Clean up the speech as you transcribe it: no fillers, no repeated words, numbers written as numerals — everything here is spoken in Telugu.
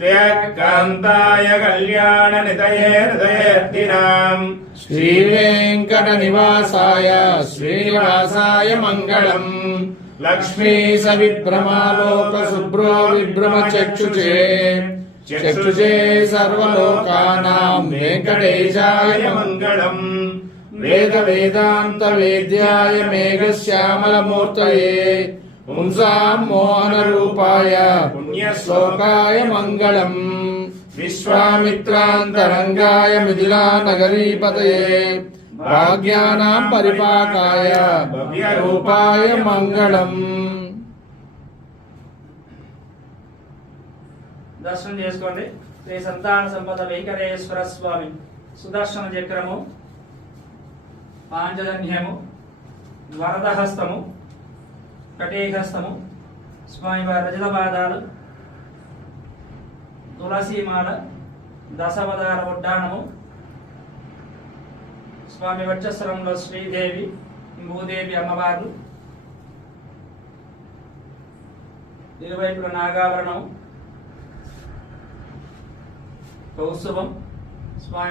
శ్రేయకాంతాయ కళ్యాణ నితయే హృదయేర్దినాం శ్రీవేంకట నివాసాయ శ్రీనివాసాయ మంగళం. లక్ష్మీ సవిభ్రమాలోక శుభ్రో విభ్రమ చక్షుషే చక్షుషే సర్వలోకానాం వెంకటేశాయ మంగళం. వేద వేదాంత వేద్యాయ మేఘశ్యామలమూర్తయే పుంసాం మోహన రూపాయ పుణ్యశ్లోకాయ మంగళం. విశ్వామిత్రాంతరంగాయ మిథిలా నగరీపతయే భాగ్యానాం పరిపాకాయ భవ్యరూపాయ మంగళం. దర్శనం చేసుకోండి. శ్రీ సంతాన సంపద వెంకటేశ్వర స్వామి సుదర్శన చక్రము, పాంచజన్యము, వరదహస్తము, కటేహస్తము, స్వామివారి రజత పాదాలు, తులసీమాల, దశవతార ఉడ్డాణము, స్వామి వక్షస్థలంలో శ్రీదేవి, భూదేవి అమ్మవారు, ఇరువైపుల నాగాభరణం, కౌస్తుభం, స్వామి